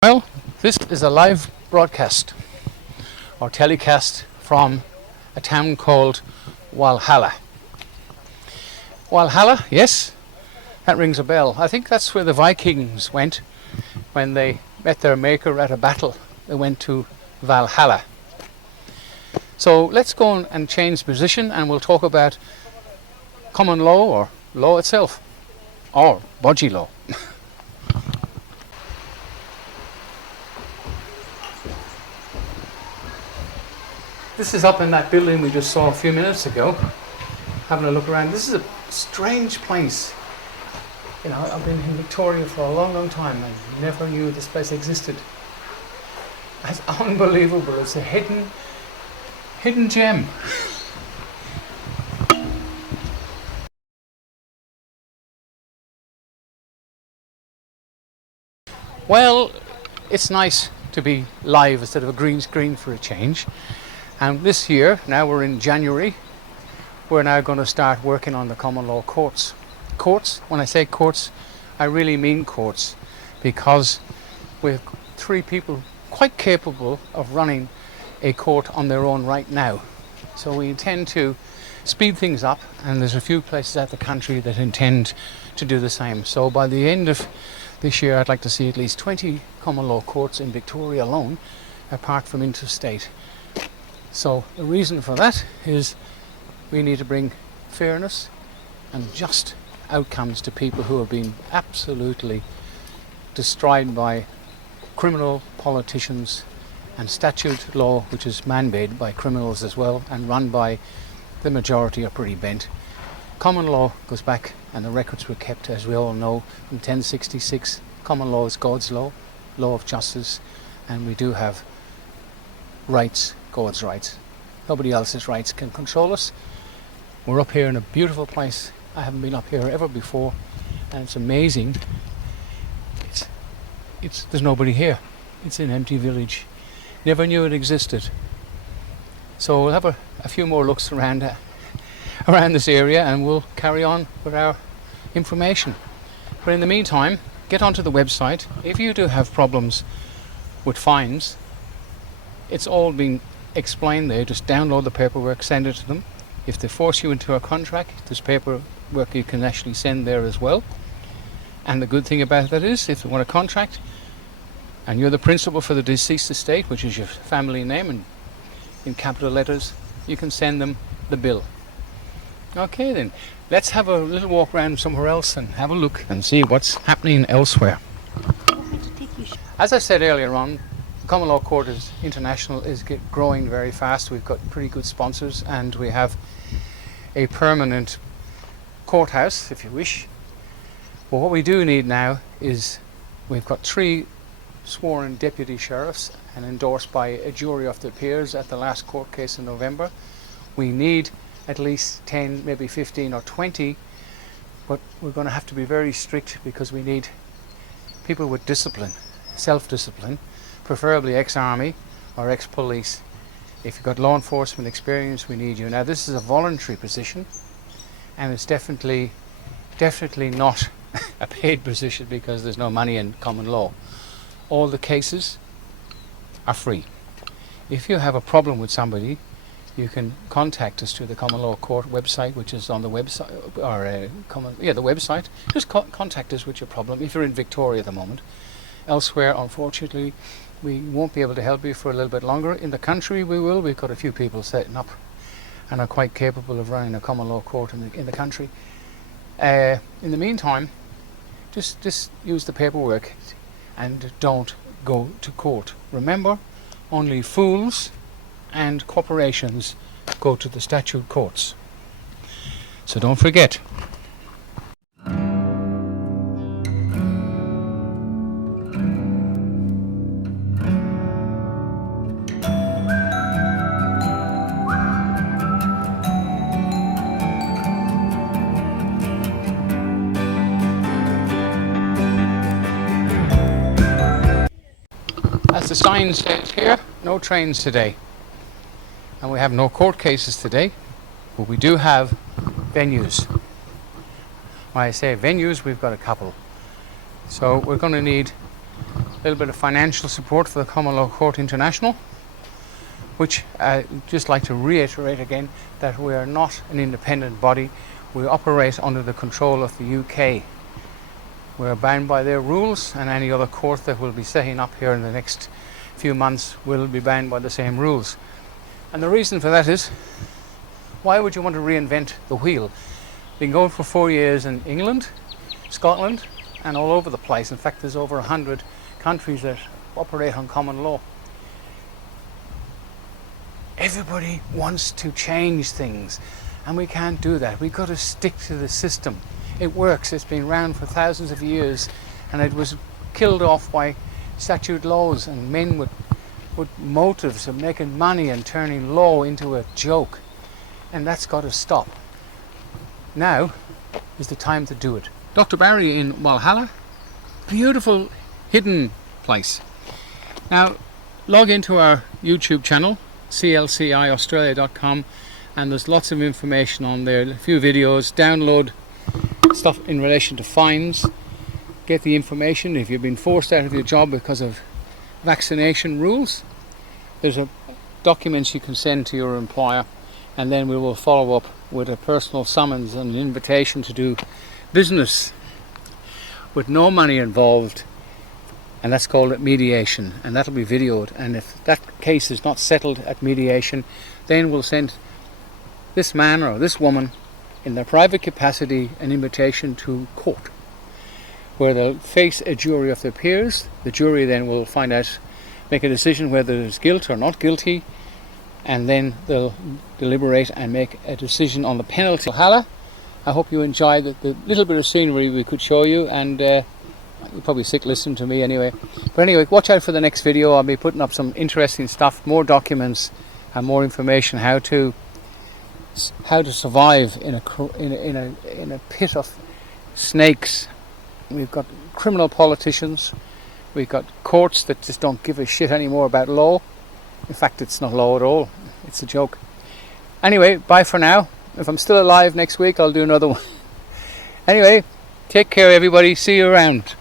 Well, this is a live broadcast or telecast from a town called Walhalla. Walhalla, yes, that rings a bell. I think that's where the Vikings went when they met their maker at a battle. They went to Valhalla. So let's go and change position, and we'll talk about common law or law itself, or bodgy law. This is up in that building we just saw a few minutes ago, having a look around. This is a strange place. You know, I've been in Victoria for a long, long time and never knew this place existed. It's unbelievable. It's a hidden gem. Well, it's nice to be live instead of a green screen for a change. And this year, now we're in January, we're now going to start working on the common law courts. Courts, when I say courts, I really mean courts, because we have 3 people quite capable of running a court on their own right now. So we intend to speed things up, and there's a few places out the country that intend to do the same. So by the end of this year, I'd like to see at least 20 common law courts in Victoria alone, apart from interstate. So the reason for that is we need to bring fairness and just outcomes to people who have been absolutely destroyed by criminal politicians and statute law, which is man-made by criminals as well and run by the majority are pretty bent. Common law goes back, and the records were kept, as we all know, from 1066. Common law is God's law, law of justice, and we do have rights, God's rights. Nobody else's rights can control us. We're up here in a beautiful place. I haven't been up here ever before, and it's amazing. There's nobody here. It's an empty village. Never knew it existed. So we'll have a few more looks around this area, and we'll carry on with our information. But in the meantime, get onto the website. If you do have problems with fines, it's all been explained there. Just download the paperwork, send it to them. If they force you into a contract, there's paperwork you can actually send there as well. And the good thing about that is, if you want a contract and you're the principal for the deceased estate, which is your family name and in capital letters, you can send them the bill. Okay then, let's have a little walk around somewhere else and have a look and see what's happening elsewhere. As I said earlier on, Common Law Court is international, is growing very fast. We've got pretty good sponsors, and we have a permanent courthouse, if you wish. But what we do need now is, we've got 3 sworn deputy sheriffs and endorsed by a jury of their peers at the last court case in November. We need at least 10, maybe 15 or 20, but we're going to have to be very strict because we need people with discipline, self-discipline, preferably ex-army or ex-police. If you've got law enforcement experience, we need you. Now this is a voluntary position, and it's definitely not a paid position because there's no money in common law. All the cases are free. If you have a problem with somebody, you can contact us through the Common Law Court website, which is on the website, or the website. Just contact us with your problem if you're in Victoria at the moment. Elsewhere, unfortunately, we won't be able to help you for a little bit longer. In the country we will. We've got a few people setting up and are quite capable of running a common law court in the country. In the meantime, just use the paperwork and don't go to court. Remember, only fools and corporations go to the statute courts. So don't forget. As the sign says here, no trains today. And we have no court cases today, but we do have venues. When I say venues, we've got a couple. So we're going to need little bit of financial support for the Common Law Court International, which I just like to reiterate again that we are not an independent body. We operate under the control of the UK. We are bound by their rules, and any other court that will be setting up here in the next few months will be bound by the same rules. And the reason for that is, why would you want to reinvent the wheel? Been going for 4 years in England, Scotland, and all over the place. In fact, there's over 100 countries that operate on common law. Everybody wants to change things, and we can't do that. We've got to stick to the system. It works. It's been around for thousands of years, and it was killed off by statute laws and men with motives of making money and turning law into a joke. And that's got to stop. Now is the time to do it. Dr. Barry in Walhalla, beautiful hidden place. Now log into our YouTube channel, clciaustralia.com, and there's lots of information on there, a few videos. Download stuff in relation to fines, get the information if you've been forced out of your job because of vaccination rules. There's documents you can send to your employer, and then we will follow up with a personal summons and an invitation to do business with no money involved, and that's called mediation, and that'll be videoed. And if that case is not settled at mediation, then we'll send this man or this woman in their private capacity an invitation to court, where they'll face a jury of their peers. The jury then will make a decision whether there's guilt or not guilty, and then they'll deliberate and make a decision on the penalty. Walhalla, I hope you enjoyed the little bit of scenery we could show you, and you're probably sick listening to me anyway. But anyway, watch out for the next video. I'll be putting up some interesting stuff, more documents and more information how to survive in a pit of snakes. We've got criminal politicians. We've got courts that just don't give a shit anymore about law. In fact, it's not law at all. It's a joke. Anyway, bye for now. If I'm still alive next week, I'll do another one. Anyway, take care everybody. See you around.